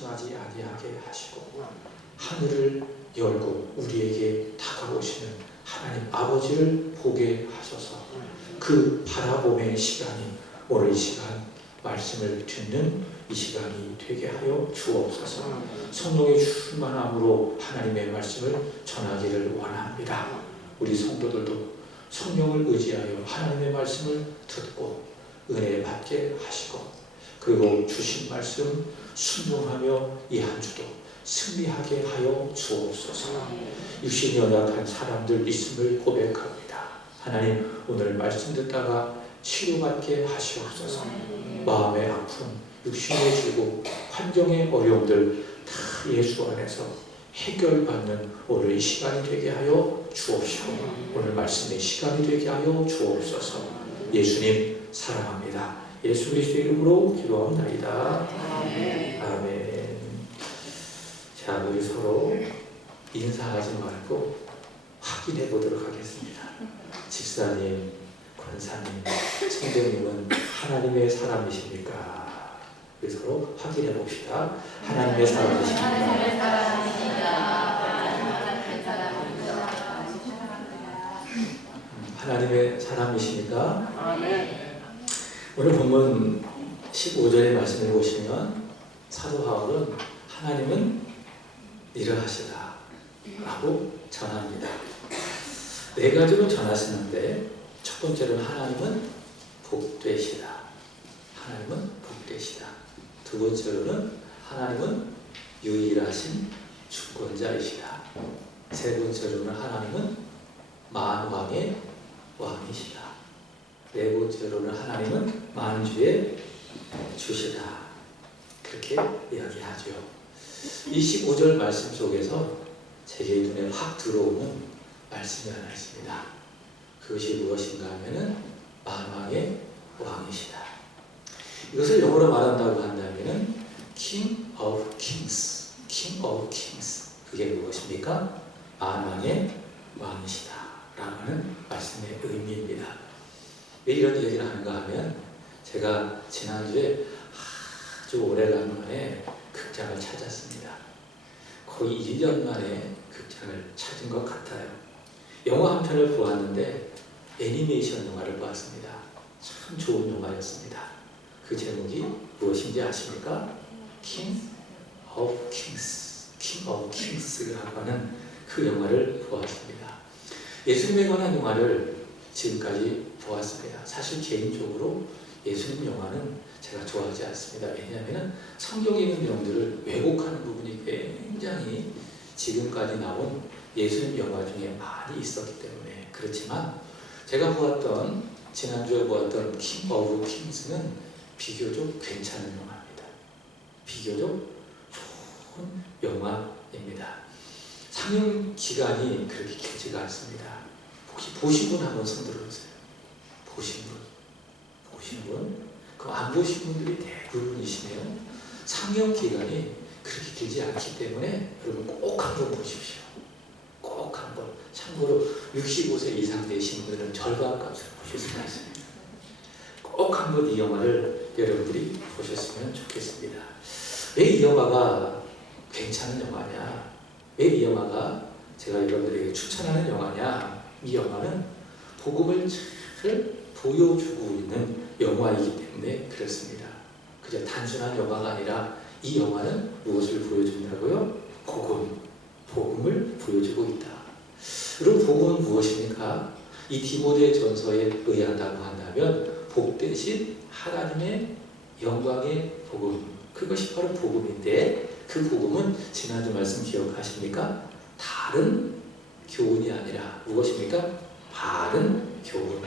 낙심하지 아니하게 하시고 하늘을 열고 우리에게 다가오시는 하나님 아버지를 보게 하셔서 그 바라봄의 시간이 오늘 이 시간 말씀을 듣는 이 시간이 되게 하여 주옵소서. 성령의 충만함으로 하나님의 말씀을 전하기를 원합니다. 우리 성도들도 성령을 의지하여 하나님의 말씀을 듣고 은혜 받게 하시고 그리고 주신 말씀 순종하며 이 한 주도 승리하게 하여 주옵소서. 육신이 연약한 사람들 있음을 고백합니다. 하나님 오늘 말씀 듣다가 치료받게 하시옵소서. 마음의 아픔, 육신의 주고 환경의 어려움들 다 예수 안에서 해결받는 오늘 이 시간이 되게 하여 주옵시고 오늘 말씀의 시간이 되게 하여 주옵소서. 예수님 사랑합니다. 예수 그리스도의 이름으로 기도합나이다. 아멘. 자, 우리 서로 인사하지 말고 확인해 보도록 하겠습니다. 집사님, 권사님, 성도님은 하나님의 사람이십니까? 우리 서로 확인해 봅시다. 하나님의 사람이십니까? 하나님의 사람이십니까? 아멘. 오늘 본문 15절의 말씀을 보시면 사도 바울은 하나님은 이러하시다 라고 전합니다. 네 가지로 전하시는데 첫 번째로는 하나님은 복되시다. 하나님은 복되시다. 두 번째로는 하나님은 유일하신 주권자이시다. 세 번째로는 하나님은 만왕의 왕이시다. 네 번째로는 하나님은 만주의 주시다. 그렇게 이야기하죠. 이 15절 말씀 속에서 제게 눈에 확 들어오는 말씀이 하나 있습니다. 그것이 무엇인가 하면은 만왕의 왕이시다. 이것을 영어로 말한다고 한다면은 King of Kings, King of Kings. 그게 무엇입니까? 만왕의 왕이시다 라는 말씀의 의미입니다. 왜 이런 얘기를 하는가 하면 제가 지난주에 아주 오래간만에 극장을 찾았습니다. 거의 1년 만에 극장을 찾은 것 같아요. 영화 한 편을 보았는데 애니메이션 영화를 보았습니다. 참 좋은 영화였습니다. 그 제목이 무엇인지 아십니까? King of Kings, King of Kings라고 하는 그 영화를 보았습니다. 예수님에 관한 영화를 지금까지 보았습니다. 사실 개인적으로 예수님 영화는 제가 좋아하지 않습니다. 왜냐하면 성경에 있는 내용들을 왜곡하는 부분이 굉장히 지금까지 나온 예수님 영화 중에 많이 있었기 때문에 그렇지만 제가 보았던 지난주에 보았던 킹 오브 킹스는 비교적 괜찮은 영화입니다. 비교적 좋은 영화입니다. 상영 기간이 그렇게 길지가 않습니다. 혹시 보신 분 한번 손 들어주세요. 보신 분? 그럼 안 보신 분들이 대부분이시네요. 상영 기간이 그렇게 길지 않기 때문에 여러분 꼭 한번 보십시오. 꼭 한번. 참고로 65세 이상 되신 분들은 절반값을 보실 수가 있습니다. 꼭 한번 이 영화를 여러분들이 보셨으면 좋겠습니다. 왜 이 영화가 괜찮은 영화냐? 왜 이 영화가 제가 여러분들에게 추천하는 영화냐? 이 영화는 복음을 잘 보여주고 있는 영화이기 때문에 그렇습니다. 그저 단순한 영화가 아니라 이 영화는 무엇을 보여준다고요? 복음을 보여주고 있다. 여러분 복음은 무엇입니까? 이 디모데 전서에 의한다고 한다면 복되신 하나님의 영광의 복음, 그것이 바로 복음인데 그 복음은 지난주 말씀 기억하십니까? 다른 교훈이 아니라 무엇입니까? 바른 교훈,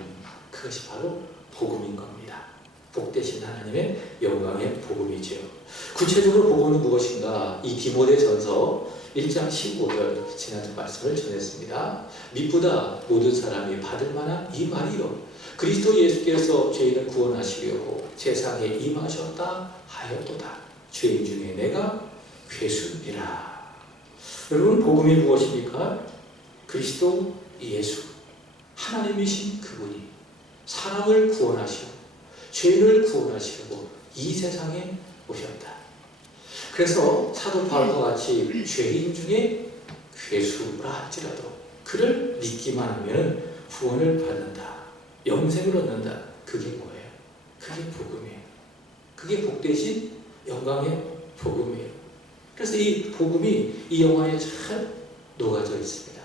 그것이 바로 복음인 겁니다. 복되신 하나님의 영광의 복음이죠. 구체적으로 복음은 무엇인가? 이 디모데 전서 1장 15절 지난주 말씀을 전했습니다. 미쁘다 모든 사람이 받을 만한 이 말이요 그리스도 예수께서 죄인을 구원하시려고 세상에 임하셨다 하였도다. 죄인 중에 내가 괴수니라. 여러분 복음이 무엇입니까? 그리스도 예수 하나님이신 그분이 사람을 구원하시고 죄인을 구원하시려고 이 세상에 오셨다. 그래서 사도 바울과 같이 죄인 중에 괴수라 할지라도 그를 믿기만 하면 구원을 받는다. 영생을 얻는다. 그게 뭐예요? 그게 복음이에요. 그게 복되신 영광의 복음이에요. 그래서 이 복음이 이 영화에 잘 녹아져 있습니다.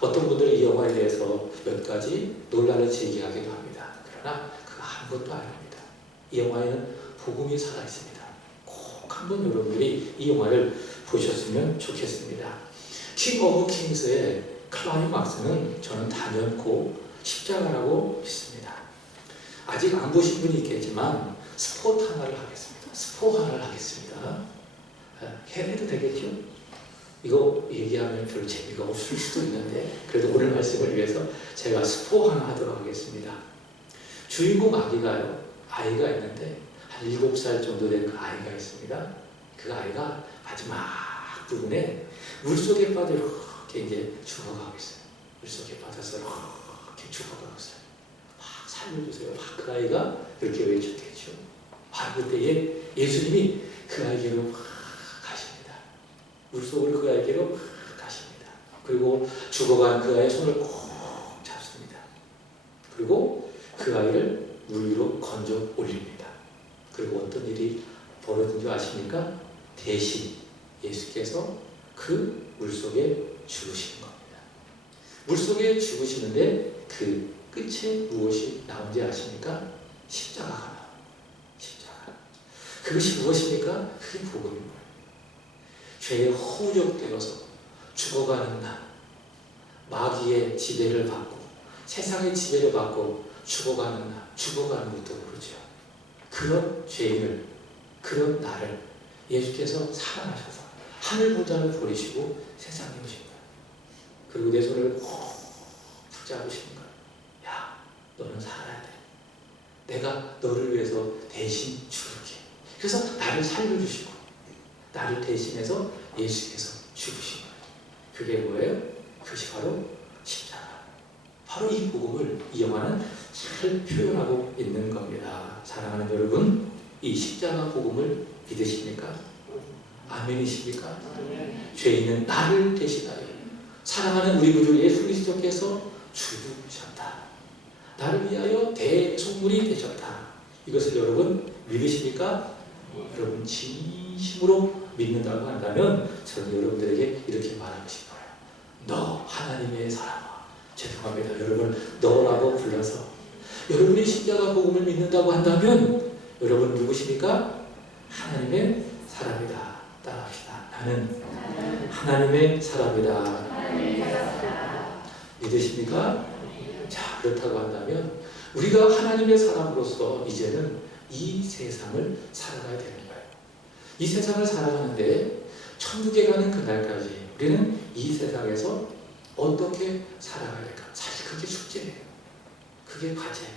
어떤 분들은 이 영화에 대해서 몇 가지 논란을 제기하기도 합니다. 그러나 그거 아무것도 아닙니다. 이 영화에는 복음이 살아있습니다. 꼭 한번 여러분들이 이 영화를 보셨으면 좋겠습니다. 킹 오브 킹스의 클라이막스는 저는 단연코 십자가라고 믿습니다. 아직 안 보신 분이 있겠지만 스포 하나를 하겠습니다. 스포 하나를 하겠습니다. 해내도 되겠죠? 이거 얘기하면 별로 재미가 없을 수도 있는데 그래도 오늘 말씀을 위해서 제가 스포 하나 하도록 하겠습니다. 주인공 아이가 있는데 한 7살 정도 된 그 아이가 있습니다. 그 아이가 마지막 부분에 물속에 빠져 이렇게 이제 죽어가고 있어요. 물속에 빠져서 이렇게 죽어가고 있어요. 막 살려주세요. 막 그 아이가 이렇게 외쳤겠죠. 바로 그때에 예수님이 그 아이에게로 막 가십니다. 물속으로 그 아이에게로 막 가십니다. 그리고 죽어간 그 아이의 손을 꼭 잡습니다. 그리고 그 아이를 물 위로 건져 올립니다. 그리고 어떤 일이 벌어진 줄 아십니까? 대신 예수께서 그 물속에 죽으시는 겁니다. 물속에 죽으시는데 그 끝에 무엇이 나온지 아십니까? 십자가가 나와요. 십자가. 그것이 무엇입니까? 그게 복음인 거예요. 죄에 허우적되어서 죽어가는 나, 마귀의 지배를 받고 세상의 지배를 받고 죽어가는 나, 죽어가는 것도 모르죠. 그런 죄인을, 그런 나를 예수께서 사랑하셔서 하늘보좌를 버리시고 세상에 오신 거예요. 그리고 내 손을 꼭 붙잡으시는 거예요. 야, 너는 살아야 돼. 내가 너를 위해서 대신 죽을게. 그래서 나를 살려주시고 나를 대신해서 예수께서 죽으신 거예요. 그게 뭐예요? 그것이 바로 십자가. 바로 이 복음을 이 영화는 잘 표현하고 있는 겁니다. 사랑하는 여러분, 이 십자가 복음을 믿으십니까? 아멘이십니까? 죄인은 나를 대신하여 사랑하는 우리 구주 예수 그리스도께서 죽으셨다. 나를 위하여 대속물이 되셨다. 이것을 여러분 믿으십니까? 여러분 진심으로 믿는다고 한다면 저는 여러분들에게 이렇게 말하고 싶어요. 너 하나님의 사람아. 죄송합니다. 여러분 너라고 불러서 여러분이 십자가 복음을 믿는다고 한다면 여러분 누구십니까? 하나님의 사람이다. 따라합시다. 나는 하나님의 사람이다. 믿으십니까? 자, 그렇다고 한다면 우리가 하나님의 사람으로서 이제는 이 세상을 살아가야 되는 거예요. 이 세상을 살아가는데 천국에 가는 그날까지 우리는 이 세상에서 어떻게 살아가야 될까? 사실 그게 숙제예요. 그게 과제예요.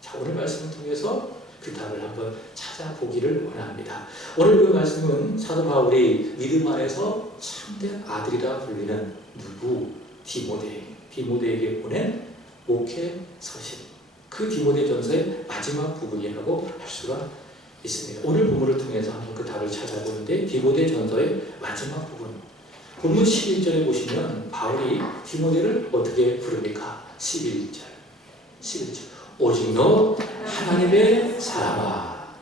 자, 오늘 말씀을 통해서 그 답을 한번 찾아보기를 원합니다. 오늘 그 말씀은 사도 바울이 믿음 안에서 참된 아들이라 불리는 누구? 디모데에게 보낸 목회 서신. 그 디모데 전서의 마지막 부분이라고 할 수가 있습니다. 오늘 본문을 통해서 한번 그 답을 찾아보는데 디모데 전서의 마지막 부분. 본문 11절에 보시면 바울이 디모데를 어떻게 부릅니까? 11절. 오직 너 하나님의 사람아.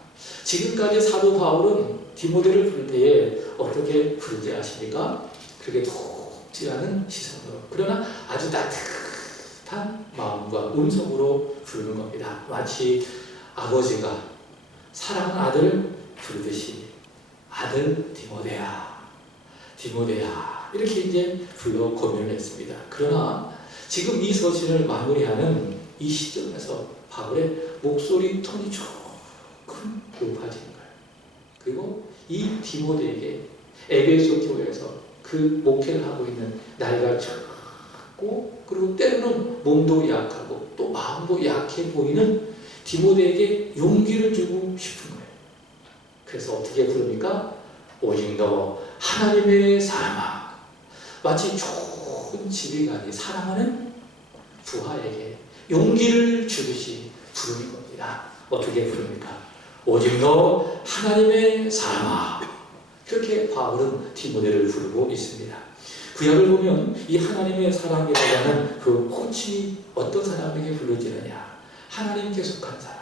지금까지 사도 바울은 디모데를 부를 때에 어떻게 부르지 아십니까? 그렇게 톡지 않은 시선으로, 그러나 아주 따뜻한 마음과 음성으로 부르는 겁니다. 마치 아버지가 사랑하는 아들을 부르듯이 아들 디모데야 이렇게 이제 불러 고면을 했습니다. 그러나 지금 이 서신을 마무리하는 이 시점에서 바울의 목소리 톤이 조금 높아지는 거예요. 그리고 이 디모데에게 에베소 교회에서 그 목회를 하고 있는 나이가 작고 그리고 때로는 몸도 약하고 또 마음도 약해 보이는 디모데에게 용기를 주고 싶은 거예요. 그래서 어떻게 부릅니까? 오직 너 하나님의 사람아. 마치 좋은 지휘관이 사랑하는 부하에게 용기를 주듯이 부르는 겁니다. 어떻게 부릅니까? 오직 너 하나님의 사람아. 그렇게 바울은 디모데를 부르고 있습니다. 구약을 보면 이 하나님의 사람이라고 하는 그 호칭이 어떤 사람에게 불러지느냐, 하나님께 속한 사람,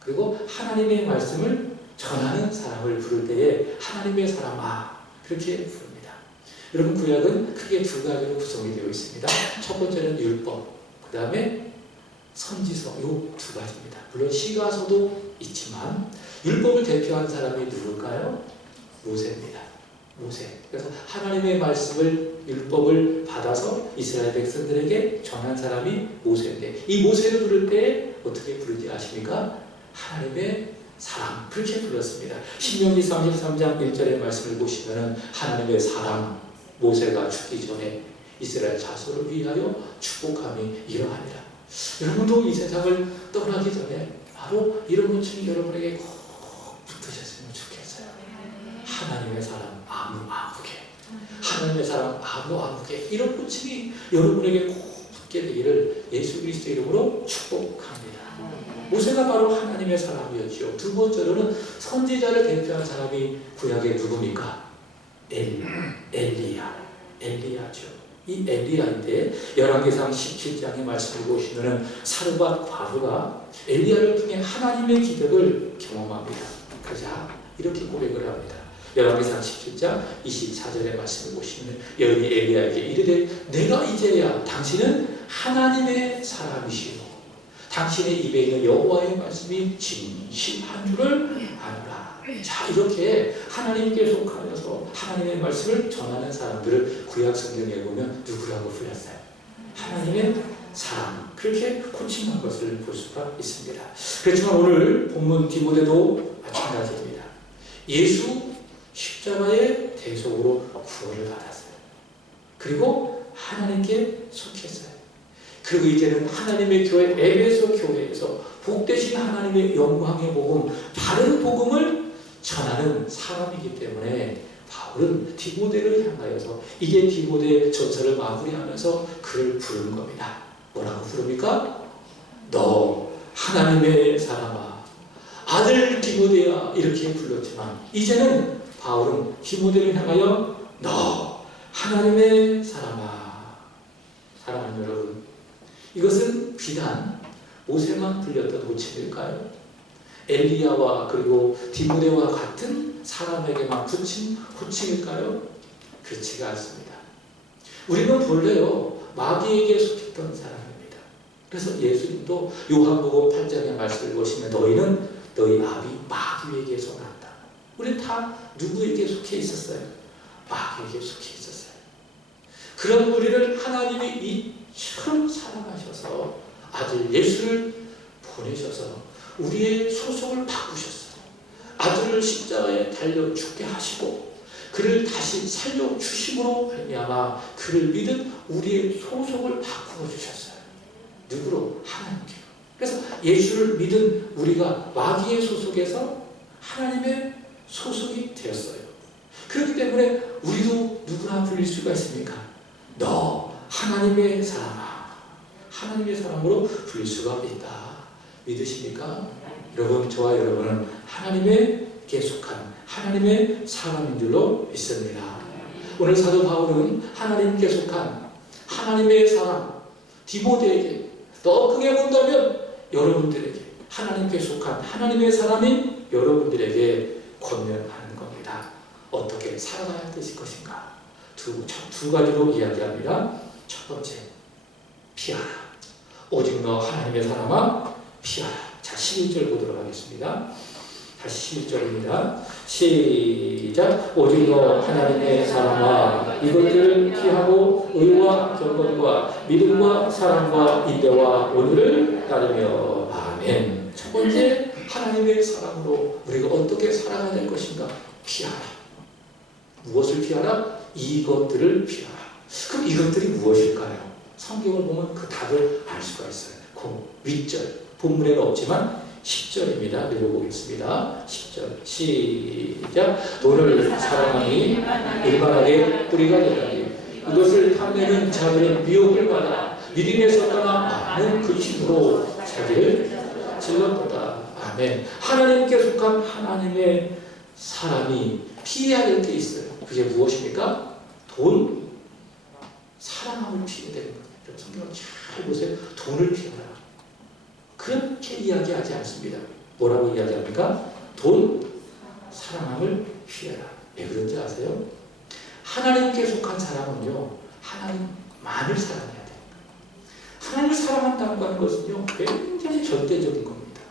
그리고 하나님의 말씀을 전하는 사람을 부를 때에 하나님의 사람아, 그렇게 부릅니다. 여러분, 구약은 크게 두 가지로 구성이 되어 있습니다. 첫 번째는 율법, 그 다음에 선지서, 이 두 가지입니다. 물론 시가서도 있지만 율법을 대표한 사람이 누굴까요? 모세입니다. 모세. 그래서 하나님의 말씀을, 율법을 받아서 이스라엘 백성들에게 전한 사람이 모세인데, 이 모세를 부를 때 어떻게 부르지 아십니까? 하나님의 사람, 그렇게 불렀습니다. 신명기 33장 1절의 말씀을 보시면 하나님의 사람, 모세가 죽기 전에 이스라엘 자손을 위하여 축복함이 이러하니라. 여러분도 이 세상을 떠나기 전에 바로 이런 호칭이 여러분에게 꼭 붙으셨으면 좋겠어요. 하나님의 사람, 아무개. 하나님의 사람, 아무개. 이런 호칭이 여러분에게 꼭 붙게 되기를 예수 그리스도의 이름으로 축복합니다. 모세가 바로 하나님의 사람이었죠. 두 번째로는 선지자를 대표한 사람이 구약의 누굽니까? 엘리야죠. 이 엘리야인데 열왕기상 17장의 말씀을 보시면 사르밧 과부가 엘리야를 통해 하나님의 기적을 경험합니다. 그러자 이렇게 고백을 합니다. 열왕기상 17장 24절의 말씀을 보시면 여인이 엘리야에게 이르되 내가 이제야 당신은 하나님의 사람이시오. 당신의 입에 있는 여호와의 말씀이 진실한 줄을 아노라. 자, 이렇게 하나님께 속하여서 하나님의 말씀을 전하는 사람들을 구약 성경에 보면 누구라고 불렀어요? 하나님의 사람. 그렇게 호칭한 것을 볼 수가 있습니다. 그렇지만 오늘 본문 디모데도 마찬가지입니다. 예수 십자가의 대속으로 구원을 받았어요. 그리고 하나님께 속했어요. 그리고 이제는 하나님의 교회 에베소 교회에서 복되신 하나님의 영광의 복음, 바른 복음을 전하는 사람이기 때문에 바울은 디모데를 향하여서 이게 디모데의 전서를 마무리하면서 그를 부르는 겁니다. 뭐라고 부릅니까? 너 하나님의 사람아, 아들 디모데야, 이렇게 불렀지만 이제는 바울은 디모데를 향하여 너 하나님의 사람아. 사랑하는 여러분, 이것은 비단 모세만 불렸던 호칭일까요? 엘리야와 그리고 디모데와 같은 사람에게만 붙인 호칭일까요? 그렇지가 않습니다. 우리는 본래요 마귀에게 속했던 사람입니다. 그래서 예수님도 요한복음 8장의 말씀을 보시면 너희는 너희 아비 마귀에게 속았다. 우리는 다 누구에게 속해 있었어요? 마귀에게 속해 있었어요. 그런 우리를 하나님이 이처럼 사랑하셔서 아들 예수를 보내셔서 우리의 소속을 바꾸셨어요. 아들을 십자가에 달려 죽게 하시고 그를 다시 살려주심으로 말미암아 그를 믿은 우리의 소속을 바꾸어 주셨어요. 누구로? 하나님께로. 그래서 예수를 믿은 우리가 마귀의 소속에서 하나님의 소속이 되었어요. 그렇기 때문에 우리도 누구나 불릴 수가 있습니까? 너 하나님의 사람아, 하나님의 사람으로 불릴 수가 있다. 믿으십니까? 여러분, 저와 여러분은 하나님께 속한 하나님의 사람인 줄로 믿습니다. 오늘 사도 바울은 하나님께 속한 하나님의 사람 디모데에게 더 크게 본다면 여러분들에게 하나님께 속한 하나님의 사람인 여러분들에게 권면하는 겁니다. 어떻게 살아가야 되실 것인가? 두 가지로 이야기합니다. 첫 번째, 피하라. 오직 너 하나님의 사람아 피하라. 자, 11절 보도록 하겠습니다. 다시 11절입니다. 시작. 오직 너 하나님의 사람아 이것들을 피하고 의와 경건과 믿음과 사랑과 인내와 온유를 따르며. 아멘. 첫 번째, 하나님의 사람으로 우리가 어떻게 살아가야 될 것인가? 피하라. 무엇을 피하라? 이것들을 피하라. 그럼 이것들이 무엇일까요? 성경을 보면 그 답을 알 수가 있어요. 그 윗절, 본문에는 없지만 10절입니다. 읽어보겠습니다. 10절 시작. 돈을 사랑하니 일반하게 뿌리가 되다니 이것을 탐내는 자들은 미혹을 받아 믿음에서 떠나 많은 그 힘으로 자기를 질렀도다. 아멘. 하나님께 속한 하나님의 사람이 피해야 될 게 있어요. 그게 무엇입니까? 돈, 사랑함을 피해야 되는 거예요. 성경을 잘 보세요. 돈을 피하라. 그렇게 이야기하지 않습니다. 뭐라고 이야기합니까? 돈, 사랑함을 피해라. 왜 그런지 아세요? 하나님께 속한 사람은요, 하나님만을 사랑해야 돼요. 하나님을 사랑한다고 하는 것은요, 굉장히 절대적인 겁니다.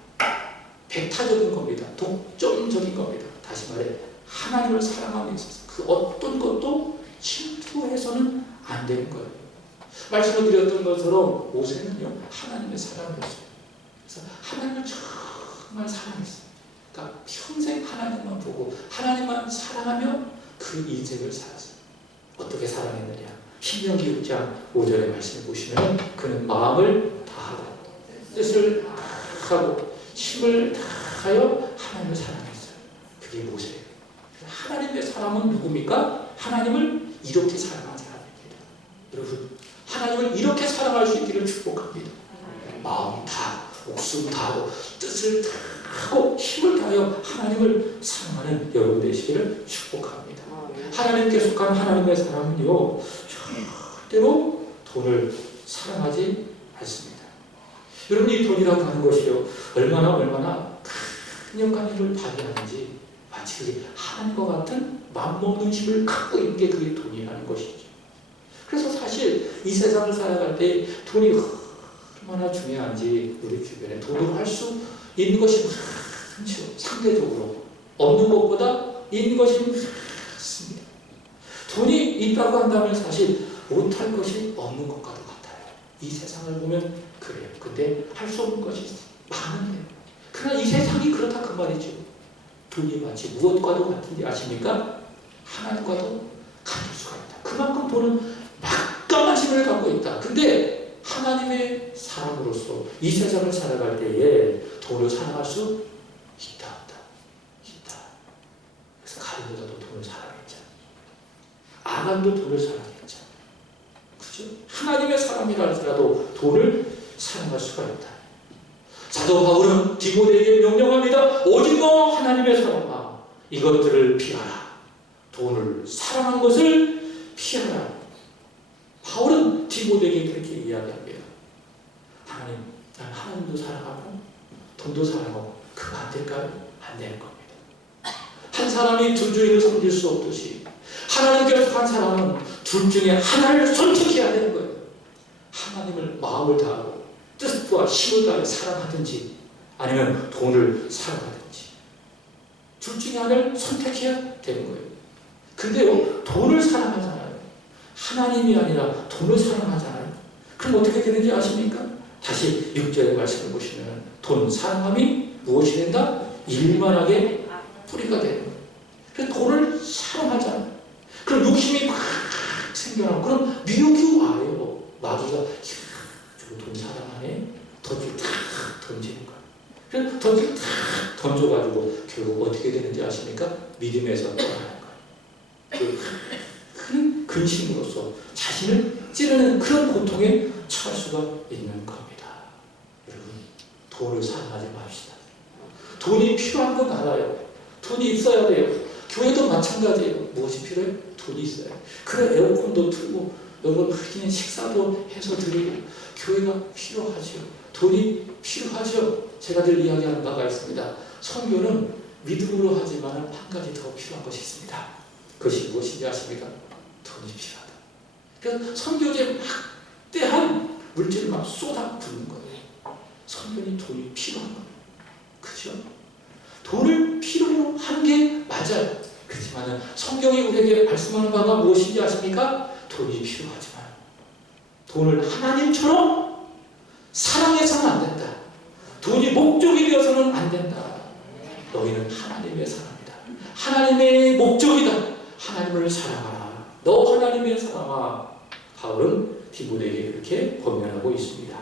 배타적인 겁니다. 독점적인 겁니다. 다시 말해, 하나님을 사랑함에 있어서 그 어떤 것도 침투해서는 안 되는 거예요. 말씀을 드렸던 것처럼 모세는요, 하나님의 사람이었어요. 그래서 하나님을 정말 사랑했어요. 그러니까 평생 하나님만 보고 하나님만 사랑하며 그 인생을 살았어요. 어떻게 사랑했느냐? 신명기 6장 5절의 말씀을 보시면 그는 마음을 다하고 뜻을 다하고 힘을 다하여 하나님을 사랑했어요. 그게 모세예요. 하나님의 사람은 누굽니까? 하나님을 이렇게 사랑한 사람입니다. 여러분, 하나님을 이렇게 사랑할 수 있기를 축복합니다. 마음 다, 목숨 다하고 뜻을 다하고 힘을 다하여 하나님을 사랑하는 여러분 되시기를 축복합니다. 하나님께 속한 하나님의 사람은요, 절대로 돈을 사랑하지 않습니다. 여러분, 이 돈이라고 하는 것이요, 얼마나 큰 역할을 발휘하는지 마치 그게 하나님과 같은 맘먹는 힘을 갖고 있는 게 그게 돈이라는 것이죠. 그래서 사실 이 세상을 살아갈 때 돈이 얼마나 중요한지 우리 주변에 돈으로 할 수 있는 것이 많죠. 상대적으로 없는 것보다 있는 것이 많습니다. 돈이 있다고 한다면 사실 못할 것이 없는 것과도 같아요. 이 세상을 보면 그래요. 근데 할 수 없는 것이 많은데요. 그러나 이 세상이 그렇다 그 말이죠. 돈이 마치 무엇과도 같은지 아십니까? 하나님과도 같을 수가 있다. 그만큼 돈은 막강한 힘을 갖고 있다. 근데 하나님의 사람으로서 이 세상을 살아갈 때에 돈을 사랑할 수 있다. 그래서 가인보다도 돈을 사랑했잖아. 아간도 돈을 사랑했잖아. 그죠? 하나님의 사람이라 할지라도 돈을 사랑할 수가 있다. 사도 바울은 디모데에게 명령합니다. 오직 너 하나님의 사람아, 이것들을 피하라. 돈을 사랑한 것을 피하라. 바울은 디모데에게 그렇게 이야기합니다. 하나님, 난 하나님도 사랑하고 돈도 사랑하고 그거 안 될까요? 안 되는 겁니다. 한 사람이 두 주인을 섬길 수 없듯이 하나님께서 한 사람은 둘 중에 하나를 선택해야 되는 거예요. 하나님을 마음을 다하고 뜻과 힘을 다해 사랑하든지 아니면 돈을 사랑하든지 둘 중에 하나를 선택해야 되는 거예요. 근데요, 돈을 사랑하잖아요. 하나님이 아니라 돈을 사랑하잖아요. 그럼 어떻게 되는지 아십니까? 다시 6절의 말씀을 보시면 돈 사랑함이 무엇이 된다? 일만하게 뿌리가 되는 거예요. 그래서 돈을 사랑하잖아요. 그럼 욕심이 막 생겨나고 그럼 미혹이 와요. 마귀가 저거 돈 사랑하네? 던지를 탁 던지는 거예요. 그래서 던지를 탁 던져가지고 결국 어떻게 되는지 아십니까? 믿음에서 떠나는 거예요. 큰 근심으로써 자신을 찌르는 그런 고통에 처할 수가 있는 겁니다. 여러분, 돈을 사랑하지 맙시다. 돈이 필요한 건 알아요. 돈이 있어야 돼요. 교회도 마찬가지예요. 무엇이 필요해요? 돈이 있어요. 그래, 에어컨도 틀고 여러분 그냥 식사도 해서 드리고 교회가 필요하죠. 돈이 필요하죠. 제가 늘 이야기하는 바가 있습니다. 선교는 믿음으로 하지만 한 가지 더 필요한 것이 있습니다. 그것이 무엇인지 아십니까? 돈이 필요하다. 그래서 선교지에 막대한 물질을 막 쏟아붓는 거예요. 선교는 돈이 필요한 거예요. 그죠? 돈을 필요로 한 게 맞아요. 그렇지만 성경이 우리에게 말씀하는 바가 무엇인지 아십니까? 돈이 필요하지만 돈을 하나님처럼 사랑해서는 안 된다. 돈이 목적이 되어서는 안 된다. 너희는 하나님의 사람이다. 하나님의 목적이다. 하나님을 사랑하라. 너 하나님의 사랑아. 바울은 디모데에게 그렇게 권면하고 있습니다.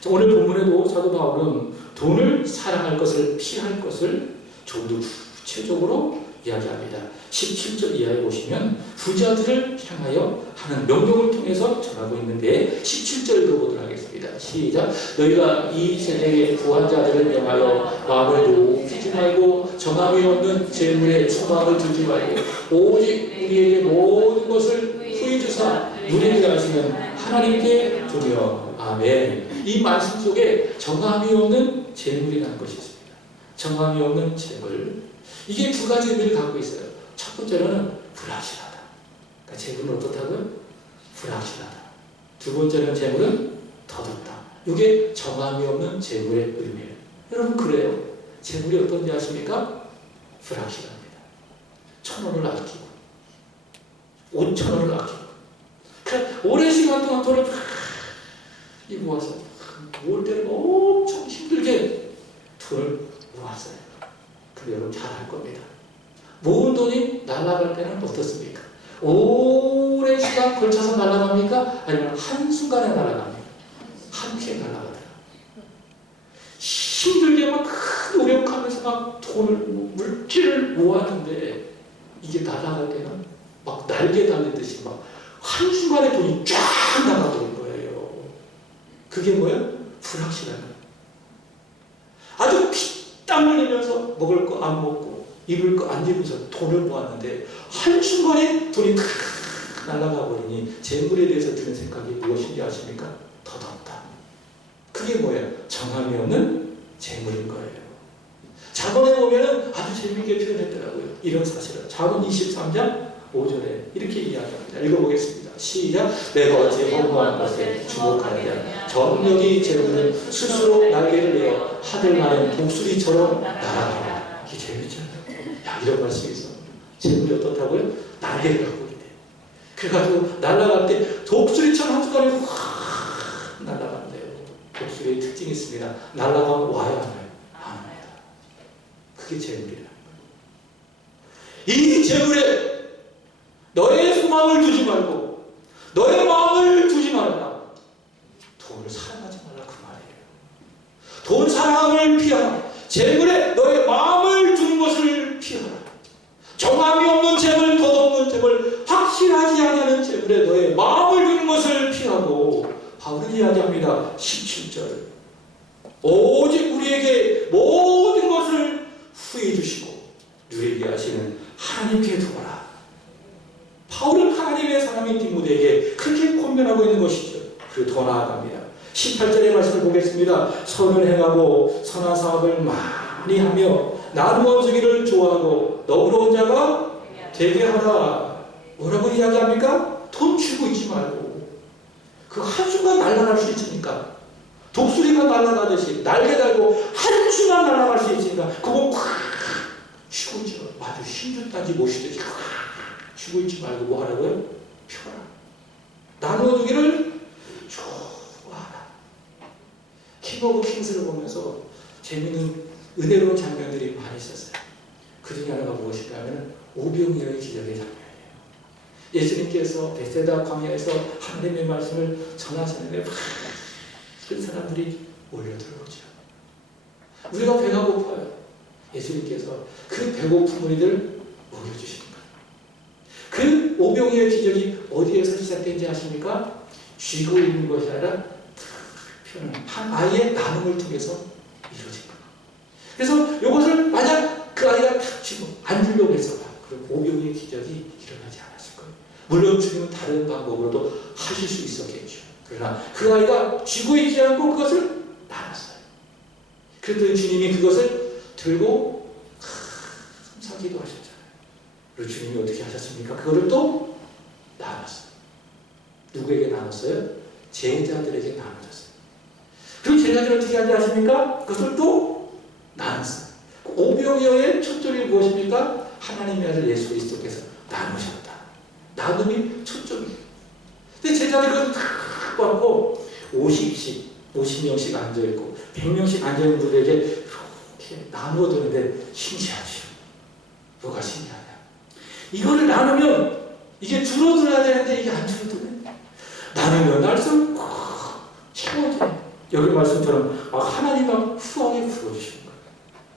자, 오늘 본문에도 사도 바울은 돈을 사랑할 것을 피할 것을 좀 더 구체적으로 이야기합니다. 17절 이하에 보시면 부자들을 향하여 하는 명령을 통해서 전하고 있는데 17절 읽어보도록 하겠습니다. 시작. 너희가 이 세대의 부한 자들을 명하여 마음을 높이지 말고 정함이 없는 재물에 소망을 두지 말고 오직 우리에게 모든 것을 후히 주사 누리게 하시는 하나님께 두며. 아멘. 이 말씀 속에 정함이 없는 재물이라는 것이 있습니다. 정함이 없는 재물. 이게 두 가지 의미를 갖고 있어요. 첫 번째로는 불확실하다. 그러니까 재물은 어떻다고요? 불확실하다. 두 번째는 재물은 더덥다. 이게 정함이 없는 재물의 의미예요. 여러분 그래요. 재물이 어떤지 아십니까? 불확실합니다. 1,000원을 아끼고 5,000원을 아끼고 그러니까 오랜 시간 동안 돈을 이 모아서 모을 때는 엄청 힘들게 돈을 모았어요. 근데 여러분 잘 알 겁니다. 모은 돈이 날아갈 때는 어떻습니까? 오랜 시간 걸쳐서 날아갑니까? 아니면 한순간에 날아갑니까? 함께 날아가더라. 힘들게 막 큰 노력하면서 막 돈을, 물질을 모았는데 이게 날아갈 때는 막 날개 달리듯이 막 한순간에 돈이 쫙 나가버린 거예요. 그게 뭐예요? 불확실한 거예요. 아주 피땀 흘리면서 먹을 거 안 먹고 입을 거 안 입으면서 돈을 모았는데 한순간에 돈이 탁 날아가 버리니 재물에 대해서 드는 생각이 무엇인지 아십니까? 더덥다. 그게 뭐예요? 정함이 없는 재물인 거예요. 자본에 보면 아주 재미있게 표현했더라고요. 이런 사실을. 자본 23장 5절에 이렇게 이야기합니다. 읽어보겠습니다. 시작. 내가 어찌 허무한 것에 주목하느냐. 정력이 재물은 스스로 날개를 내어 하늘 나는 독수리처럼 날아가라. 이게 재밌잖아요. 야, 이런 말씀이 있어. 재물이 어떻다고요? 날개를 갖고 있대. 그래가지고 날아갈 때 독수리처럼 한순간에 확 날아간대요. 독수리의 특징이 있습니다. 날아가면 와야 하나요? 안 옵니다. 그게 재물이라는 거예요. 이 재물에 너의 소망을 두지 말고 너의 마음을 두지 말아라. 돈을 사랑하지 말라 그 말이에요. 돈 사랑을 피하라. 재물에 너의 마음을 두는 것을 피하라. 정함이 없는 재물, 덧없는 재물, 확실하지 않은 재물에 너의 마음을 두는 것을 피하고 바울은 이야기합니다. 17절 오직 우리에게 모든 것을 후히 주시고 누리게 하시는 하나님께 두어라. 바울은 하나님의 사람인 디모데에게 그렇게 권면하고 있는 것이죠. 그리고 더 나아갑니다. 18절의 말씀을 보겠습니다. 선을 행하고 선한 사업을 많이 하며 나누어 주기를 좋아하고 너그러운 자가 되게 하라. 뭐라고 이야기합니까? 돈 쥐고 있지 말고 그 한순간 날아갈 수 있으니까 독수리가 날아가듯이 날개 달고 한순간 날아갈 수 있으니까 그거 콱 쥐고 있지 말고 아주 힘줬다지 못이듯이 쥐고 있지 말고 뭐 하라고요? 펴라. 나누어 주기를 좋아하라. 킹 오브 킹스를 보면서 재미있는 은혜로운 장면들이 많이 있었어요. 그 중에 하나가 무엇인가 하면 오병이어의 기적의 장면이에요. 예수님께서 베세다 광야에서 하나님의 말씀을 전하시는데 많은 사람들이 몰려들어오죠. 우리가 배가 고파요. 예수님께서 그 배고픈 우리들 먹여주십니다. 그 오병이어의 기적이 어디에서 시작된지 아십니까? 쥐고 있는 것이 아니라 한 아이의 나눔을 통해서 이루어진 거예요. 그래서 이것을 만약 그 아이가 탁 쥐고 안 주려고 했어. 그럼 오병이어의 기적이 일어나지 않았을 거예요. 물론 주님은 다른 방법으로도 하실 수 있었겠죠. 그러나 그 아이가 쥐고 있지 않고 그것을 나눴어요. 그랬더니 주님이 그것을 들고 감사기도 하셨잖아요. 그리고 주님이 어떻게 하셨습니까? 그거를 또 나눴어요. 누구에게 나눴어요? 제자들에게 나눠줬어요. 그리고 제자들은 어떻게 하는지 아십니까? 그것을 또 나눴어요. 오병이어의 초점이 무엇입니까? 하나님의 아들 예수 그리스도께서 나누셨다. 나눔이 초점이에요. 근데 제자들이 그걸 탁 받고 50명씩 앉아있고 100명씩 앉아있는 분들에게 이렇게 나누어두는데 신기하죠. 뭐가 신기하냐? 이거를 나누면 이게 줄어들어야 되는데 이게 안 줄어드네. 나누면 날수록 채워져요. 여기 말씀처럼 하나님과 후하게 부어주시는 거예요.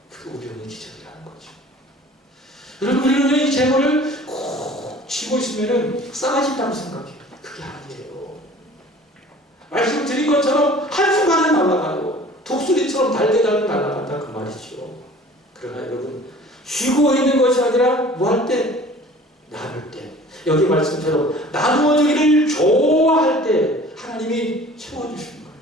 그게 오병이어의 기적이라는 거죠. 여러분 우리는 이 재물을 쉬고 있으면은 싸가진다고 생각해요. 그게 아니에요. 말씀 드린 것처럼 한순간에 날아가요. 독수리처럼 달대달고 날아간다 그 말이죠. 그러나 여러분, 쉬고 있는 것이 아니라 뭐 할 때? 나눌 때. 여기 말씀처럼 나누어주기를 좋아할 때 하나님이 채워주시는 거예요.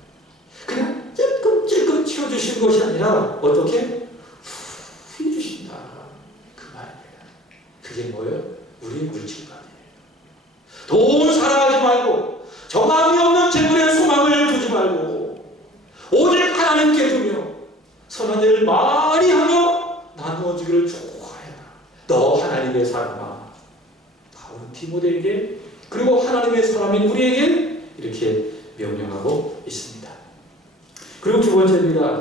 그냥 찔끔찔끔 채워주시는 것이 아니라 어떻게? 후 해주신다 그 말이에요. 그게 뭐예요? 우리의 물질관이에요. 돈 사랑하지 말고 정함이 없는 재물에 소망을 두지 말고 오직 하나님께 주며 선한 일을 많이 하며 나누어주기를 좋아해라. 너 하나님의 사람아. 바울은 디모데에게 그리고 하나님의 사람인 우리에게 이렇게 명령하고 있습니다. 그리고 두 번째입니다.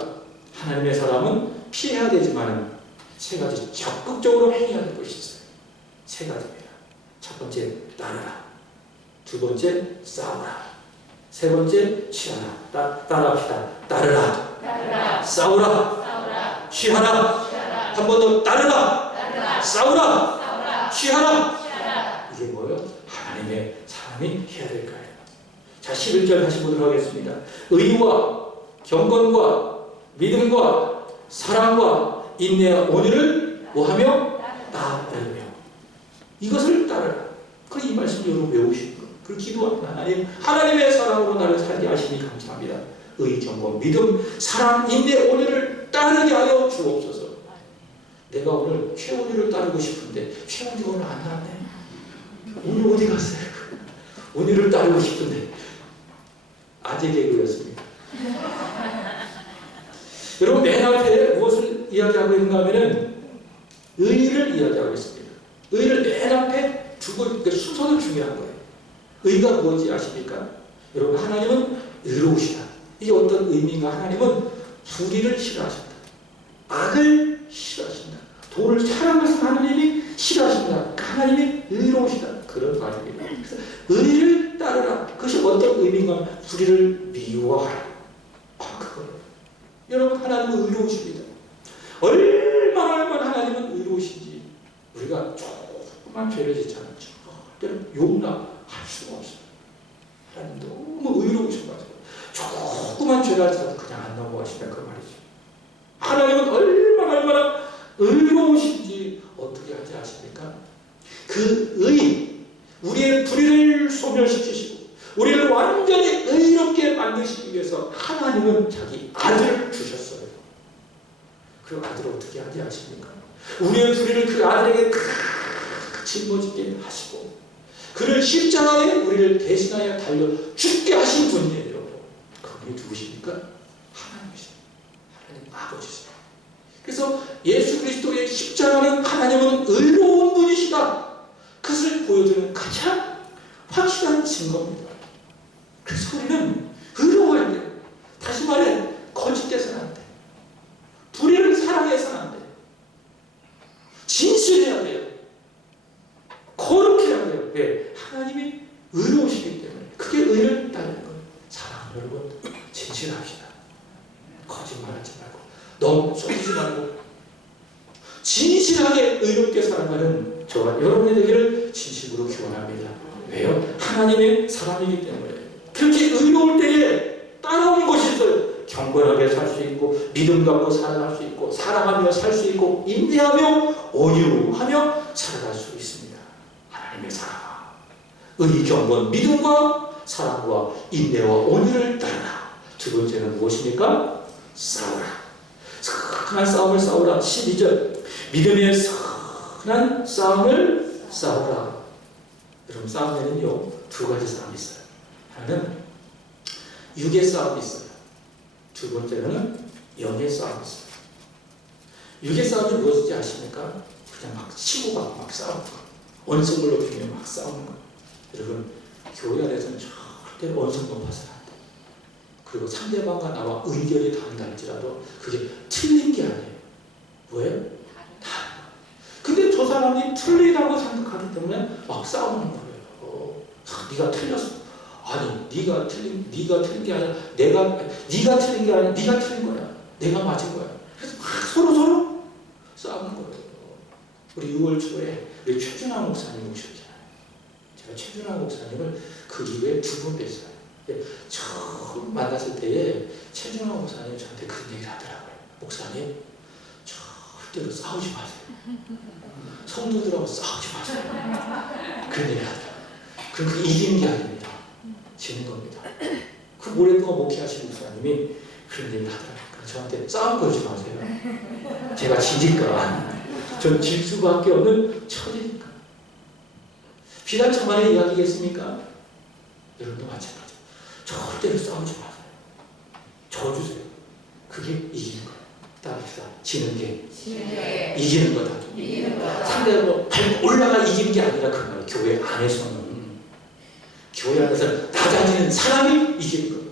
하나님의 사람은 피해야 되지만 세 가지 적극적으로 행해야 될 것이 있어요. 세 가지입니다. 첫 번째, 따르라. 두 번째, 싸우라. 세 번째, 취하라. 따라합시다. 따르라. 따르라. 싸우라. 싸우라. 취하라. 취하라. 한 번 더 따르라. 따르라. 싸우라. 싸우라. 취하라. 취하라. 이게 뭐예요? 하나님의 사람이 해야 될 거예요. 자, 11절 다시 보도록 하겠습니다. 의와 경건과 믿음과 사랑과 인내와 온유를 뭐하며? 따르며. 이것을 따르라. 그럼 이 말씀 여러분 외우시는 거예요. 그리고 기도하면 하나님의 사랑으로 나를 살게 하시니 감사합니다. 의, 경건, 믿음, 사랑, 인내, 온유를 따르게 하여 주옵소서. 내가 오늘 최원유를 따르고 싶은데 최원유 오늘 안 나왔네. 오늘 어디 갔어요? 온유를 따르고 싶은데 아재 개그였습니다. 여러분 맨 앞에 무엇을 이야기하고 있는가 하면은 의를 이야기하고 있습니다. 의를 맨 앞에 두고 그러니까 순서도 중요한 거예요. 의가 무엇인지 아십니까? 여러분 하나님은 의로우시다. 이게 어떤 의미인가? 하나님은 불의를 싫어하신다. 악을 싫어하신다. 돈을 사랑해서 하나님이 싫어하신다. 하나님이 의로우시다. 그런 말입니다. 그래서 의를 따르라. 그것이 어떤 의미인가? 불의를 미워하라. 그거예요. 여러분 하나님은 의로우십니다. 얼마나 하나님은 의로우신지 우리가 조금만 죄를 짓잖아요. 절대로 용납할 수가 없어요. 하나님 너무 의로우셔가지고 조금만 죄를 짓어도 그냥 안 넘어가신다 그 말이죠. 하나님은 얼마나 의로우신지 어떻게 하지 아십니까? 그 의, 우리의 불의를 소멸시키시고 우리를 완전히 의롭게 만드시기 위해서 하나님은 자기 아들을 주셨어요. 그 아들을 어떻게 하지 아십니까? 우리의 불의를 그 아들에게 짊어지게 하시고 그를 십자가에 우리를 대신하여 달려 죽게 하신 분이에요. 그분이 누구십니까? 하나님이십니다. 하나님 아버지십니다. 그래서 예수 그리스도의 십자가는 하나님은 의로운 분이시다. 그것을 보여주는 가장 확실한 증거입니다. 그래서 우리는 의로워야 돼요. 다시 말해 거짓돼서는 안 돼. 불의를 사랑해서는 안 돼. 진실해야 돼요. 거룩해야 돼요. 왜? 하나님이 의로우시기 때문에. 그게 의를 따르는 거예요. 사랑 여러분 진실합시다. 거짓말하지 말고 너무 속이지 말고 진실하게 의롭게 살아가는 저와 여러분이 되기를 진심으로 기원합니다. 왜요? 하나님의 사람이기 때문에. 그렇게 의로울 때에 따라오는 것이 있어요. 경건하게 살 수 있고 믿음 갖고 살아갈 수 있고 사랑하며 살 수 있고 인내하며 온유하며 살아갈 수 있습니다. 하나님의 사랑, 의, 경건, 믿음과 사랑과 인내와 온유를 따르라. 두 번째는 무엇입니까? 싸우라. 선한 싸움을 싸우라. 12절 믿음의 선한 싸움을 싸우라. 여러분 싸움에는요 두 가지 싸움이 있어요. 하나는 육의 싸움이 있어요. 두 번째는 영의 싸움이 있어요. 육의 싸움이 무엇인지 아십니까? 그냥 막 치고 막 싸우는 거. 언성을 높이며 막 싸우는 거. 여러분 교회 안에서는 절대로 언성 높아서는 안 돼요. 그리고 상대방과 나와 의견이 다르다 할지라도 그게 틀린 게 아니에요. 뭐예요? 다른 거. 근데 저 사람이 틀리다고 생각하기 때문에 막 싸우는 거예요. 네가 틀렸어. 아니 네가 틀린 게 아니라 네가 틀린 게 아니라 네가 틀린 거야. 내가 맞은 거야. 그래서 막 서로 싸우는 거예요. 우리 6월 초에 우리 최준하 목사님 오셨잖아요. 제가 최준환 목사님을 그 이후에 2번 뵀어요. 처음 만났을 때에 최준환 목사님이 저한테 그런 얘기를 하더라고요. 목사님, 절대로 싸우지 마세요. 성도들하고 싸우지 마세요. 그런 얘기를 하더라고요. 그럼 그게 이기는 게 아닙니다. 지는 겁니다. 그 오랫동안 목회하신 목사님이 그런 얘기를 하더라고요. 저한테 싸움 걸지 마세요. 제가 지니까. 전 질 수밖에 없는 처지니까. 비단처만의 이야기겠습니까? 여러분도 마찬가지. 절대로 싸우지 마세요. 져주세요. 그게 이기는 거예요. 따라합시다. 지는 게 이기는 거다. 상대가 뭐 올라가 이기는 게 아니라 그 말이에요. 교회 안에서는. 교회 안에서 낮아지는 사람이 이기는 거예요.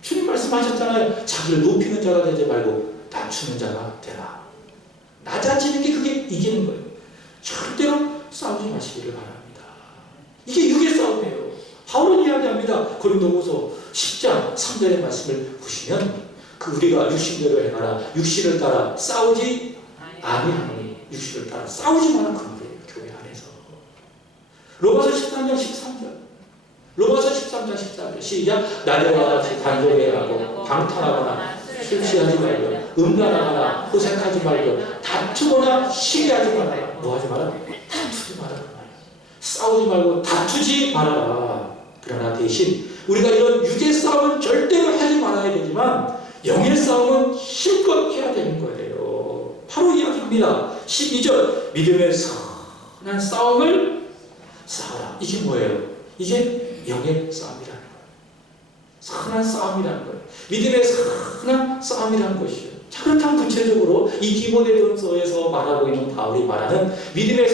주님 말씀하셨잖아요. 자기를 높이는 자가 되지 말고 낮추는 자가 되라. 낮아지는 게 그게 이기는 거예요. 절대로 싸우지 마시기를 바랍니다. 이게 육의 싸움이에요. 바울은 이야기합니다. 고린도후서 10장 3절의 말씀을 보시면 그 우리가 육신대로 행하라. 육신을 따라 싸우지 아니하니 육신을 따라 싸우지 마라. 그 말이에요. 교회 안에서. 로마서 13장 13절. 로마서 13장 14절 시작. 나대와 같이 단절해하고 방탕하거나 술 취하지 말고 음란하거나 호색하지 말고 다투거나 시기하지 말아라. 뭐 하지 마라? 다투지 말아라. 싸우지 말고 다투지 말아라. 그러나 대신 우리가 이런 육의 싸움은 절대로 하지 말아야 되지만 영의 싸움은 힘껏 해야 되는 거예요. 바로 이야기입니다. 12절 믿음의 선한 싸움을 싸워라. 이게 뭐예요? 이게 영의 싸움이라는 거예요. 선한 싸움이라는 거예요. 믿음의 선한 싸움이라는 것이요. 자, 그렇다면 구체적으로 이 디모데전서에서 말하고 있는 바울이 말하는 믿음의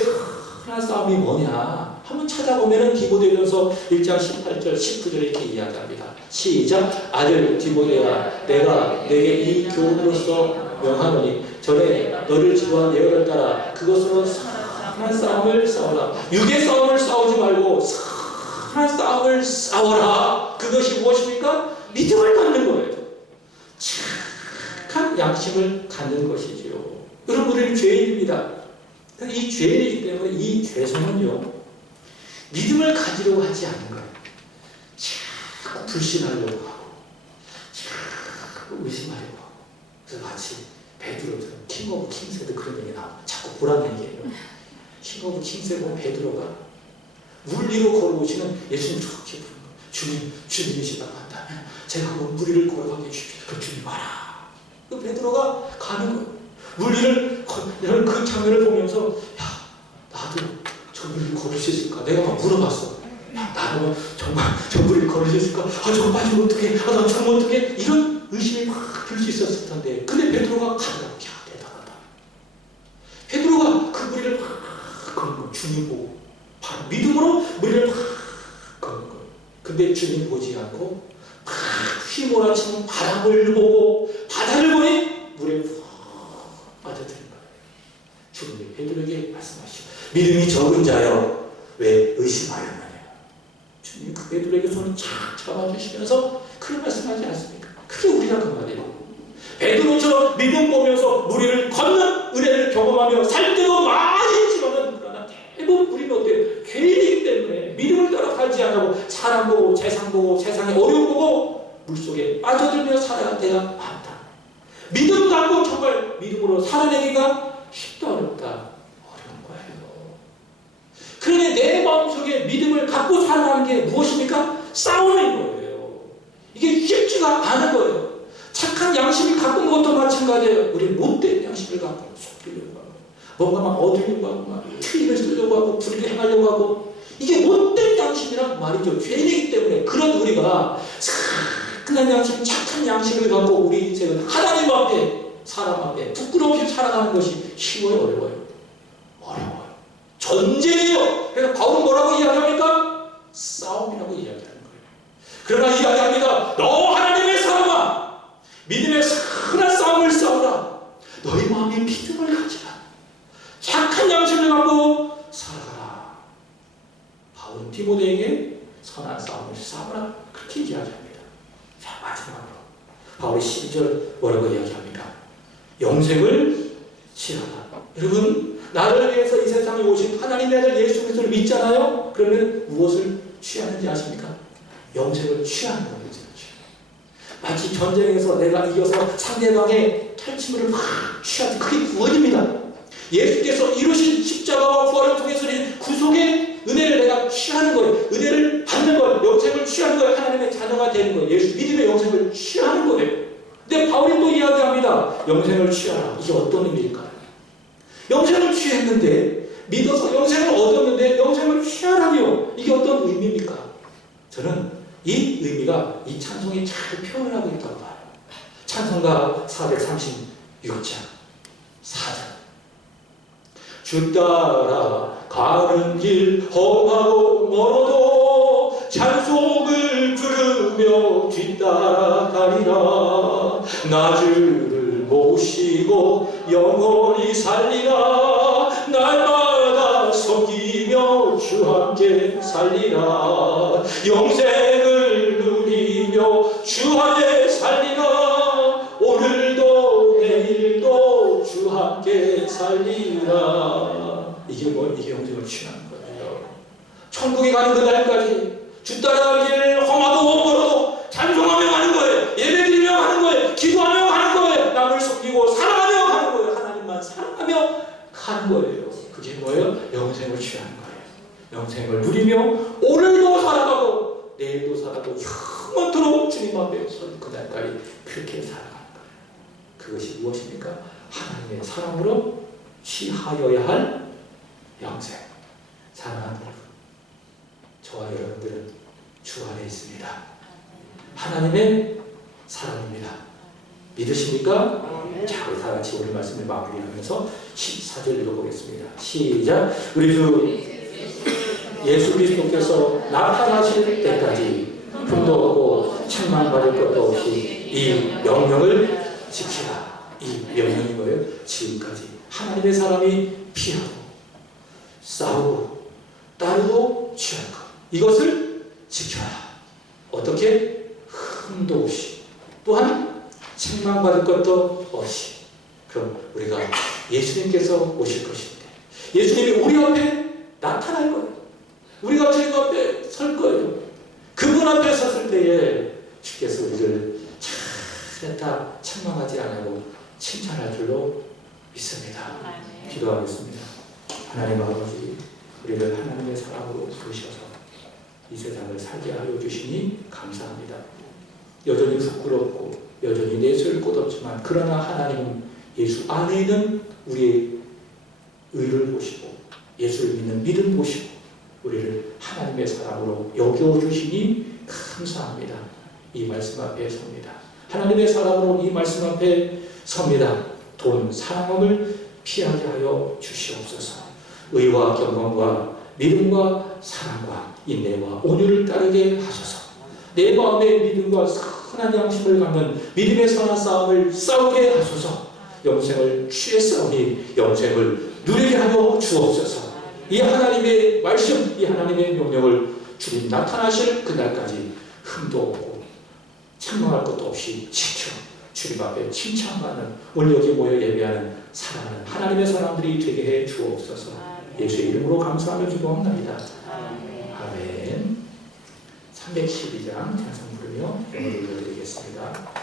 선한 싸움이 뭐냐? 한번 찾아보면 디모데전서 1장 18절, 19절 이렇게 이야기합니다. 시작. 아들 디모데야, 내가 내게 이 교훈으로서 명하노니 전에 너를 지도한 예언을 따라 그것으로 선한 싸움을 싸워라. 육의 싸움을 싸우지 말고 선한 싸움을 싸워라. 그것이 무엇입니까? 믿음을 갖는 거예요. 착한 양심을 갖는 것이지요. 여러분, 우리는 죄인입니다. 이 죄인이기 때문에 이 죄성은요, 믿음을 가지려고 하지 않는 거예요. 자꾸 불신하려고 하고, 자꾸 의심하려고 하고. 그래서 마치 베드로처럼 킹 오브 킹스에도 그런 얘기 나와요. 자꾸 보란 얘기예요. 킹 오브 킹스에 보면 베드로가 물 위로 걸어오시는 예수님 저렇게 부르는 거예요. 주님, 주님이시다고 한다면 제가 물 위를 걸어가게 해주십시오. 그 주님 와라. 그 베드로가 가는 거예요. 물 위를 이런 그 장면을 보면서 야, 나도 저 물 위를 걸을 수 있을까? 내가 막 물어봤어. 야, 나도 정말 저 물 위를 걸을 수 있을까? 아, 저거 빠지면 어떡해? 아, 나 죽으면 어떡해? 이런 의심이 막 들 수 있었을 텐데 근데 베드로가 가더라고. 야, 대단하다. 베드로가 그 물 위를 막 거는 거예요. 주님 보고 바로 믿음으로 물을 막 거는 거예요. 근데 주님 보지 않고 막 휘몰아치는 바람을 보고 바다를 보니 물에 푹 빠져드는 거예요. 주님이 베드로에게 말씀하시죠. 믿음이 적은 자여 왜 의심하였느냐. 주님이 그 베드로에게 손을 착 잡아주시면서 그런 말씀하지 않습니까? 그게 우리가 그 말이에요. 베드로처럼 믿음 보면서 무리를 걷는 은혜를 경험하며 살 때도 많이 있지만은 그러나 대부분 우리는 어때요? 죄인이기 때문에 믿음을 따라 살지 않고 사람 보고 세상 보고 세상의 어려움 보고 물속에 빠져들며 살아야 돼야 한다. 믿음 갖고 정말 믿음으로 살아내기가 쉽다 어렵다? 어려운 거예요. 그러니 내 마음속에 믿음을 갖고 살아가는 게 무엇입니까? 싸움인 거예요. 이게 쉽지가 않은 거예요. 착한 양심을 갖고 있는 것도 마찬가지예요. 우리는 못된 양심을 갖고 속이려고 하고 뭔가 막 얻으려고 하고 막 트릭을 쓰려고 하고 불을 행하려고 하고 이게 못된 양심이란 말이죠. 죄이기 때문에 그런 우리가 착한 양심, 착한 양심을 갖고 우리 인생은 하나님 앞에 사람 앞에 부끄러움없이 살아가는 것이 쉬워요, 어려워요? 어려워요. 전쟁이에요. 그래서 바울은 뭐라고 이야기합니까? 싸움이라고 이야기하는 거예요. 그러나 이야기합니다. 너 하나님의 사람아, 믿음의 선한 싸움을 싸우라. 너희 마음에 믿음을 가지라. 착한 양심을 갖고 살아가라. 바울은 디모데에게 선한 싸움을 싸우라. 그렇게 이야기합니다. 자, 마지막으로 바울이 12절 뭐라고 이야기합니까? 영생을 취하라. 여러분, 나를 위해서 이 세상에 오신 하나님의 아들 예수 그리스도를 믿잖아요? 그러면 무엇을 취하는지 아십니까? 영생을 취하는 거예요. 마치 전쟁에서 내가 이겨서 상대방의 탈취물을 막 취하듯 그게 구원입니다. 예수께서 이루신 십자가와 부활을 통해서 구속의 은혜를 내가 취하는 거예요. 은혜를 받는 거예요. 영생을 취하는 거예요. 하나님의 자녀가 되는 거예요. 예수 믿음의 영생을 취하는 거예요. 근데 바울이 또 이야기합니다. 영생을 취하라. 이게 어떤 의미일까요? 영생을 취했는데, 믿어서 영생을 얻었는데 영생을 취하라니요. 이게 어떤 의미입니까? 저는 이 의미가 이 찬송이 잘 표현하고 있다고 봐요. 찬송가 436장 4절. 주 따라 가는 길 험하고 멀어도 찬송을 들으며 뒤따라가리라. 나 주를 모시고 영원히 살리라. 날마다 섬기며 주 함께 살리라. 영생을 누리며 주 안에 살리라. 오늘도 내일도 주 함께 살리라. 이게 영생을 취하는 거예요. 천국에 가는 그날까지 주 따라갈 길 험하고 멀어도 찬송하며 가는 거예요. 예배드리며 가는 거예요. 기도하며 가는 거예요. 남을 섬기고 사랑하며 가는 거예요. 하나님만 사랑하며 가는 거예요. 그게 뭐예요? 영생을 취하는 거예요. 영생을 누리며 오늘도 살아가고 내일도 살아도 영원토록 주님 앞에 선 그날까지 그렇게 살아가는 거예요. 그것이 무엇입니까? 하나님의 사랑으로 취하여야 할 영생. 사랑하는 여러분, 저와 여러분들은 주 안에 있습니다. 하나님의 사랑입니다. 믿으십니까? 자, 우리 다 같이 오늘 말씀을 마무리하면서 14절 읽어보겠습니다. 시작. 우리 주 예수 그리스도께서 나타나실 때까지 흠도 없고 책망받을 것도 없이 이 명령을 지키라. 이 명령이 뭐예요? 지금까지 하나님의 사람이 피하고 싸우고 따르고 취할 것, 이것을 지켜라. 어떻게? 흠도 없이, 또한 책망받을 것도 없이. 그럼 우리가 예수님께서 오실 것인데 예수님이 우리 앞에 나타날 거예요. 우리가 주님 앞에 설 거예요. 그분 앞에 섰을 때에 주께서 우리를 잘했다 책망하지 않고 칭찬할 줄로 믿습니다. 기도하겠습니다. 하나님 아버지, 우리를 하나님의 사랑으로 부르셔서 이 세상을 살게 하여 주시니 감사합니다. 여전히 부끄럽고 여전히 내세울 곳 없지만 그러나 하나님은 예수 안에 있는 우리의 의를 보시고 예수를 믿는 믿음 보시고 우리를 하나님의 사랑으로 여겨주시니 감사합니다. 이 말씀 앞에 섭니다. 하나님의 사랑으로 이 말씀 앞에 섭니다. 돈, 사랑함을 피하게 하여 주시옵소서. 의와 경건과 믿음과 사랑과 인내와 온유를 따르게 하소서. 내 마음의 믿음과 선한 양심을 갖는 믿음의 선한 싸움을 싸우게 하소서. 영생을 취했사오니 영생을 누리게 하여 주옵소서. 이 하나님의 말씀, 이 하나님의 명령을 주님 나타나실 그날까지 흠도 없고 책망할 것도 없이 지켜 주님 앞에 칭찬받는 오늘 여기 모여 예배하는 사랑하는 하나님의 사람들이 되게 해 주옵소서. 예수의 이름으로 감사하며 기도합니다. 아멘. 312장 찬송 부르며 영을 올려드리겠습니다.